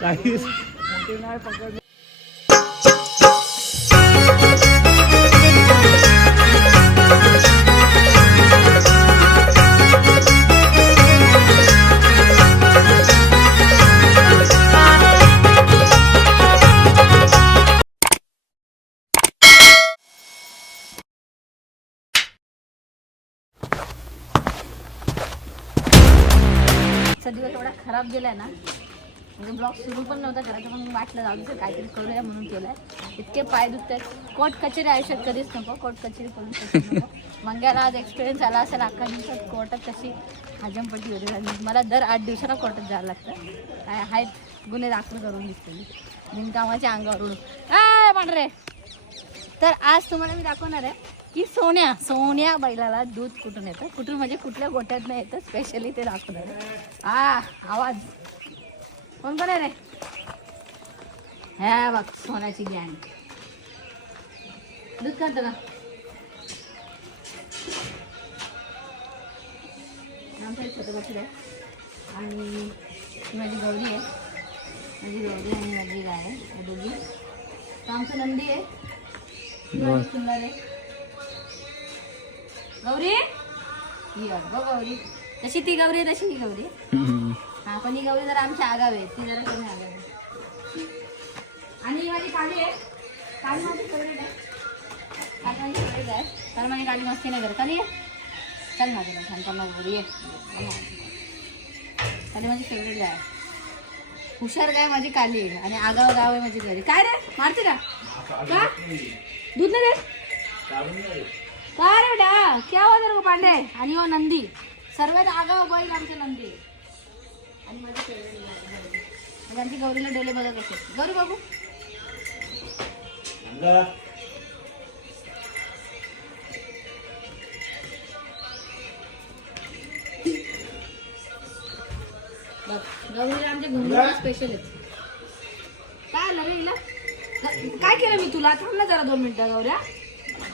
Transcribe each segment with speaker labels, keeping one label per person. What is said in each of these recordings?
Speaker 1: Guys,
Speaker 2: आजचा दिवस एवढा खराब गेला ना म्हणजे ब्लॉग सुरू पण नव्हता करायचा पण वाटलं जाऊ दिसं काहीतरी करूया म्हणून केलंय. इतके पाय दुखत आहेत कोर्ट कचेरी आयुष्यात कधीच नको कोर्ट कचेरी करून कधीच नको. मंग्याला आज एक्सपिरियन्स आला असेल अख्खा दिवसात कोर्टात कशी हजमपट्टी होती मला दर आठ दिवसाला कोर्टात जावं लागतं. काय आहेत गुन्हे दाखल करून दिसते बिनकामाच्या अंगावरून. काय पांढरे. तर आज तुम्हाला मी दाखवणार आहे की सोन्या सोन्या बैलाला दूध कुठून येतं? कुठून म्हणजे कुठल्या गोट्यात नाही येतं? स्पेशली ते दाखवणार आ आवाज. कोण कोण आहे? रे ह्या बघ सोन्याची गँग दूध काढतो का? आमचं एक छोटं आहे आणि ही माझी गौरी आहे. माझी गौरी आणि माझी गाय आहे. दोघी. आमचं नंदी आहे. ही सुंदर आहे. गौरी? ही अगं गौरी. तशी ती गौरी आहे तशी ही गौरी. हा पण ही गौरी जरा आमची आगाव आहे. ती जरा कमी आगाव आहे. आणि ही माझी काली आहे. काली माझी फेवरेट आहे. काली माझी फेवरेट आहे. कारण माझी काली मस्ती नाही करत. काली आहे चल माझ्या छान पण गौरी आहे काली माझी फेवरेट आहे. हुशार गाय माझी काली आहे. आणि आगाव गाव आहे माझी गौरी काय रे? मारते का? का? दूध नाही काय रे बेटा क्या हुआ तेरे को पांडे आणि हो नंदी सर्वात आगाव बैल आमचे नंदी आणि माझी favorite गाय. म्हणजे आमची गौरीला डोले बघत असेल गौरी बाबू बघ, गौरीला आमच्या घुमरा स्पेशल आहेत काय आलं रे हिला काय केलं मी तुला थांब ना जरा दोन मिनिटं गौऱ्या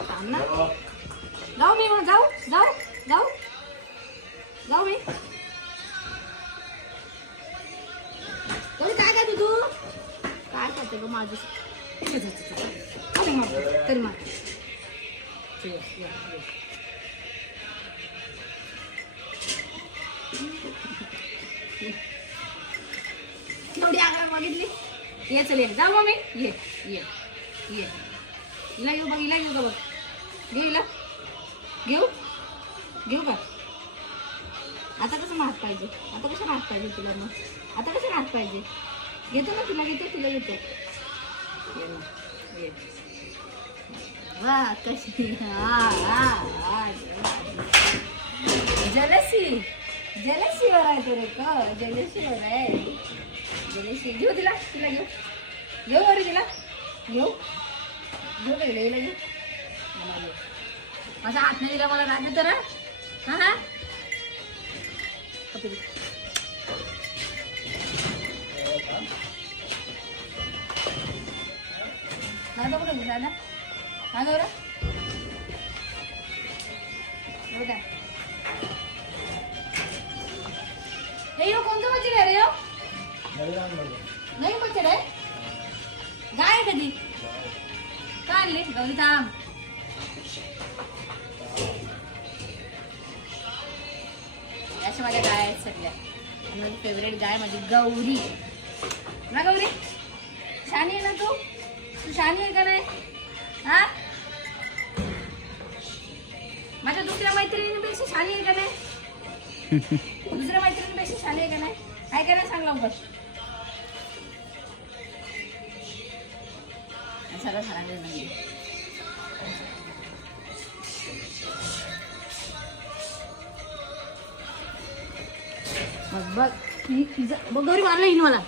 Speaker 2: थांब ना जाऊ मी मग जाऊ जाऊ जाऊ. जाऊ मी. कोणी काय काय तू? काय करते ग माझी? तरी मग. एवढी आग्रा मागितली? ये चल ये. जाऊ मग मी ये ये ये. इला घेऊ बघ इला येऊ का बघ. घेऊ इला घेऊ? घेऊ का? आता कसं नाच पाहिजे? आता कसं नाच पाहिजे तुला मग? आता कसं नाच पाहिजे? घेतो ना तुला घेतो तुला घेतो. ये. वा कशी? हा जलसी. जलसीवर आहे तो रे का जलसीवर आहे. जलसी. घेऊ तिला तिला घेऊ. घेऊ अरे तिला घेऊ. घेऊ का घेऊ घेऊ. माझा हात नाही दिला मला राग तर हा हा. दादा दादा हे यो कोणतं मच्छर आहे रे यो? नाही मच्छर आहे गाय कधी? काय आणली? गौरी थांब. अशा माझ्या गाय आहेत सगळ्या. आणि माझी फेवरेट गाय माझी गौरी. ना गौरी? शानी आहे ना तू? तू शानी आहे का नाही? हा? माझ्या दुसऱ्या मैत्रिणीपेक्षा शानी आहे का नाही? दुसऱ्या मैत्रिणीपेक्षा शानी आहे का नाही? काय काय नाही? सांग लवकर. सगळं सांगायचं बघ हि- हिचं- बघ गौरी मारलं हिन मला.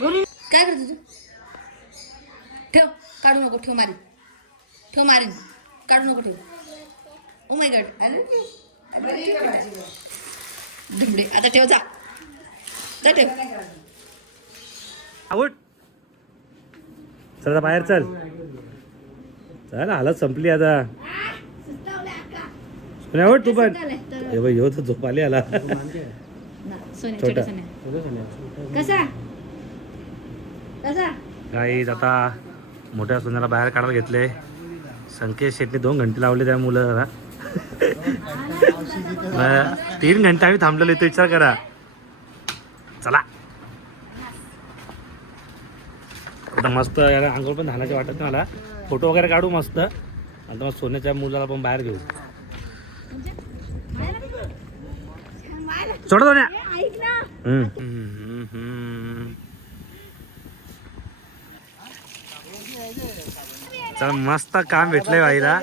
Speaker 2: गौरी काय करते तू? ठेव काढू नको ठेव मारी ठेव मारीन. काढू नको ठेव. ओ माय गॉड अरे आता ठेव जा. जा ठेव.
Speaker 1: आवड. चल आता बाहेर चल. चल हालत संपली आता. आवड तू पण. हे बाई ह्यो तर झोप आली. आला
Speaker 2: सोन्या
Speaker 1: छोटा.
Speaker 2: छोटा सोन्या. कसा? कसा?
Speaker 1: गाईज आता मोठ्या सोन्याला बाहेर काढायला घेतले. संकेत शेटने दोन घंटे लावले त्या मुलं तीन घंटे आम्ही थांबलेलो इथे विचार करा. चला. आता मस्त याला अंघोळ पण झाल्याची वाटत नाही मला. फोटो वगैरे काढू मस्त. आता मग सोन्याच्या मुलाला पण बाहेर घेऊ. सोडा
Speaker 2: ना.
Speaker 1: चला मस्त काम भेटलंय बाईला.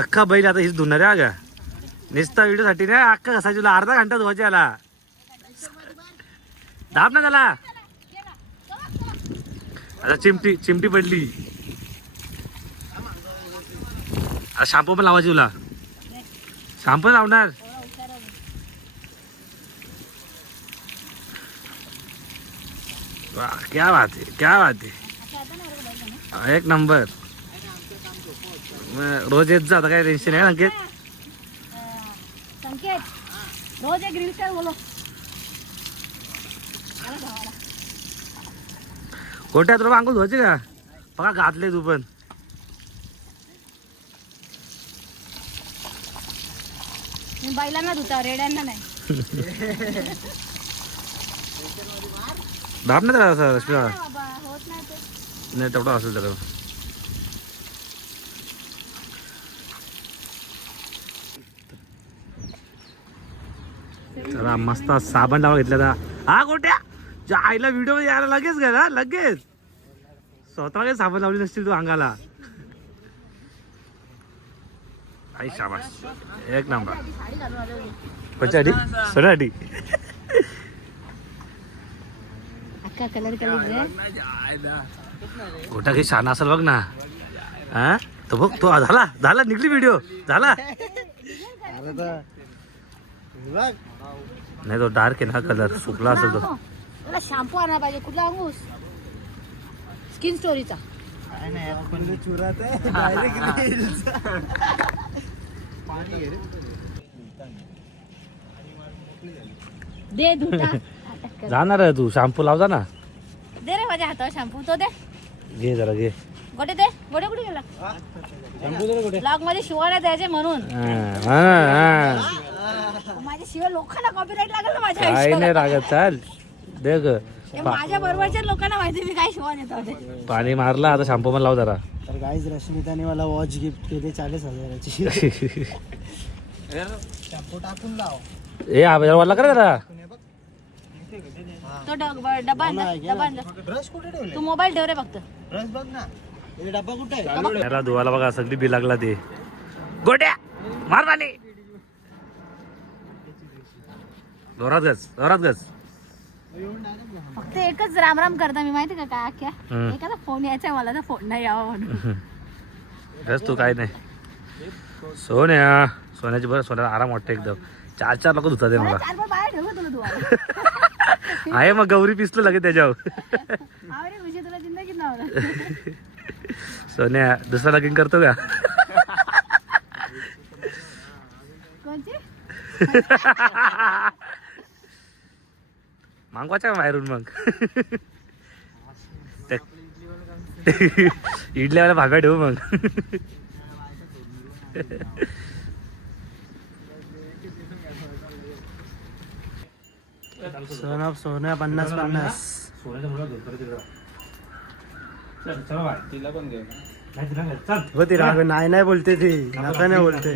Speaker 1: अख्खा बैल आता हीच धुणार आहे का नुसता व्हिडिओ साठी ना अख्खा कसा तुला अर्धा घंटा धुवायचे आला दाब ना त्याला. आता चिमटी चिमटी पडली. आता शॅम्पू पण लावायची तुला. शॅम्पू लावणार. क्या बात है क्या बात है। एक नंबर। रोज येत जा आता काय टेन्शन आहे अंकित?
Speaker 2: संकेत रोज एक रील कर बोलो
Speaker 1: कोट्यात रुपये अंकुल धुवायचे का? बघा घातले तू पण.
Speaker 2: बैलांना धुता रेड्यांना नाही.
Speaker 1: दाब ना त्याला असं रश्मीला
Speaker 2: नाही बाबा होत नाही ते.
Speaker 1: नाही तेवढं असेल त्याला जरा मस्त साबण लावा घेतला हा गोट्या? आईला व्हिडिओमध्ये यायला लगेच गेला लगेच. स्वतः साबण लावली नसतील तू अंगाला. आई शाबास. एक नंबर. पचाडी सोनाडी
Speaker 2: अक्का कलर कलर
Speaker 1: गोटा काही शाना असेल बघ ना. हा? तो बघ तो झाला झाला निघली व्हिडिओ झाला. नाही तो डार्क आहे ना कलर सुकला असेल तो.
Speaker 2: मला शॅम्पू आणायला पाहिजे. कुठला अंगूस? स्किन स्टोरीचा दे धुता.
Speaker 1: जाणार आहे तू. शॅम्पू लाव जा ना.
Speaker 2: दे रे माझ्या हातावर शॅम्पू. तो दे.
Speaker 1: घे जरा घे.
Speaker 2: गोटे दे. गोटे कुठे गेला? ब्लॉगमध्ये शिवाय द्यायचे म्हणून.
Speaker 1: हा, हा, हा.
Speaker 2: माझ्या शिवाय लोकांना कॉपीराईट लागेल ना माझ्या
Speaker 1: काही नाही
Speaker 2: आयुष्याला.
Speaker 1: रागत चाल. दे ग
Speaker 2: हे माझ्या बरोबरच्या लोकांना माहिती मी काय शिवण येतो
Speaker 1: पाणी मारला आता शॅम्पू पण लाव जरा.
Speaker 3: तर गाईज रश्मिताने मला वॉच गिफ्ट केली चाळीस हजाराची. शॅम्पू टाकून लाव.
Speaker 1: ए हा वाला करा जरा?
Speaker 2: तो डब- डबा डबा.
Speaker 3: ब्रश कुठे ठेवले?
Speaker 2: तू मोबाईल ठेव रे फक्त.
Speaker 3: ब्रश बघ ना. हे डब्बा कुठे आहे?
Speaker 1: त्याला धुवायला बघा सगळी बी लागला ते. गोट्या मार जोरात गच जोरात गच.
Speaker 2: फक्त एकच राम राम करता मी माहिती का काय अख्ख्या
Speaker 1: हम्म.
Speaker 2: एखादा फोन यायचा मला तर फोन नाही यावा म्हणून.
Speaker 1: बस तू काय नाही. सोन्या सोन्याची बरं सोन्याला आराम वाटतं एकदम. चार चार लोक धुतात ते
Speaker 2: मला
Speaker 1: मला.
Speaker 2: चार बाहेर ठेवू तुला तू
Speaker 1: आहे मग गौरी पिसलं लगेच त्याच्यावर.
Speaker 2: नव्हता
Speaker 1: सोन्या दुसरा लगीन करतो का?
Speaker 2: कोणची?
Speaker 1: मागवायच्या बाहेरून मग. इडल्यावाला भाब्या ठेवू मग.
Speaker 3: सोना सोन्या पन्नास पन्नास. हो ती राग नाही नाही बोलते ती. नका नाही बोलते.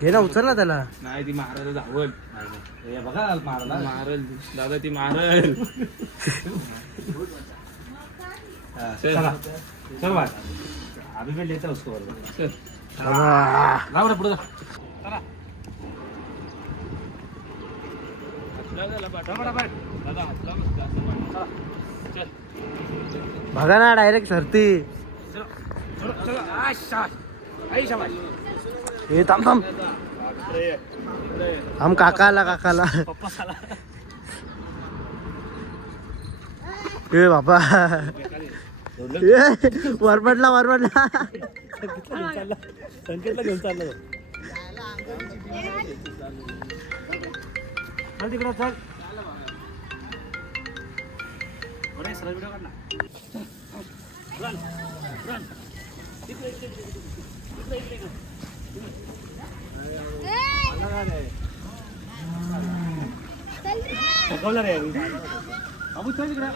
Speaker 3: घे ना उचल ना त्याला?
Speaker 4: नाही ती महाराज धावल
Speaker 1: बघा मारला
Speaker 4: मारल दादा ती मारल
Speaker 1: चला. चल बाय अभी मैं लेता उसको बरोबर
Speaker 4: चल.
Speaker 1: लाव रे पुढे जा.
Speaker 4: चल.
Speaker 3: बघा ना डायरेक्ट सरती
Speaker 1: चलो, चलो. आ, शाबाश. आई शाबाश.
Speaker 3: हे थांब थांब थांब काकाला काकाला
Speaker 1: पप्पा साला.
Speaker 3: ए बाबा ए, वरपडला वरपडला
Speaker 1: संकेतला घेऊन चाललो चल तिकडे चल. रे. अबू चल तिकडे.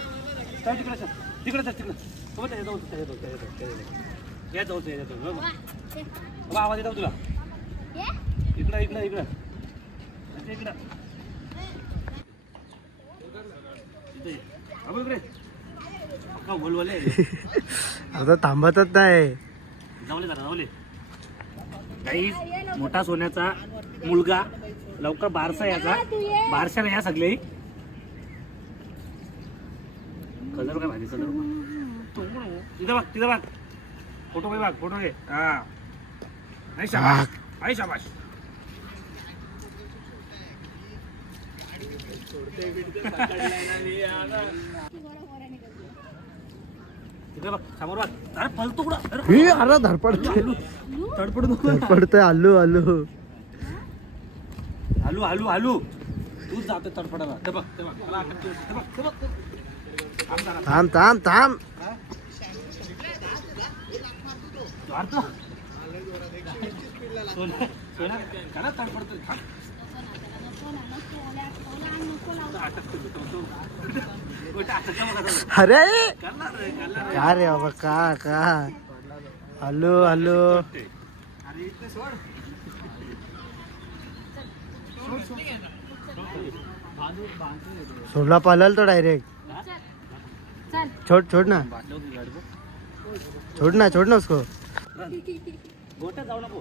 Speaker 1: चल तिकडे चल. तिकडे चल तिकडे. सोबत त्याच्या जवळ त्याच्याजवळ त्याच्याजवळ त्याच्याजवळ या जवळ त्याच्याजवळ बघ. बाबा आवाज येतो तुला? इकडं इकडं इकडं. इकडे.
Speaker 3: आता थांबतच नाही.
Speaker 1: जाऊले जरा जाऊले. काही मोठा सोन्याचा मुलगा लवकर बारसा याचा बारशा या. सगळे. कलर काय भारी कलर. तिथं बघ तिथं बघ. फोटो घे बघ फोटो घे हा. आई शाबाश आई शाबाश तिथं बघ समोर बघ. अरे पळतो कुठं? अरे
Speaker 3: हे अरे धडपडतोय.
Speaker 1: तडपडू नको.
Speaker 3: धडपडतोय आलू आलू.
Speaker 1: हलू हलू हलू तूच जातो तडफडाला. ते बघ ते बघ. मला अटक केली. ते बघ ते बघ. ते बघ. थांब जरा.
Speaker 3: थांब थांब थांब.
Speaker 1: सोना सोना करा.
Speaker 3: अरे. का रे बाबा का का? Hello hello.
Speaker 1: अरे इथे सोड.
Speaker 3: सोडला पालाल तो डायरेक्ट
Speaker 2: चल.
Speaker 3: छोड छोड ना.
Speaker 1: छोडना होती
Speaker 3: छोड ना छोड ना उसको.
Speaker 1: जाऊ नको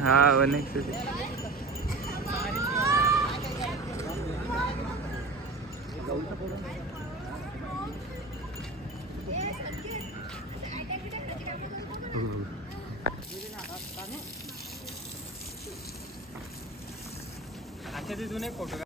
Speaker 4: हा वन
Speaker 1: एक्स ते जुने फोटो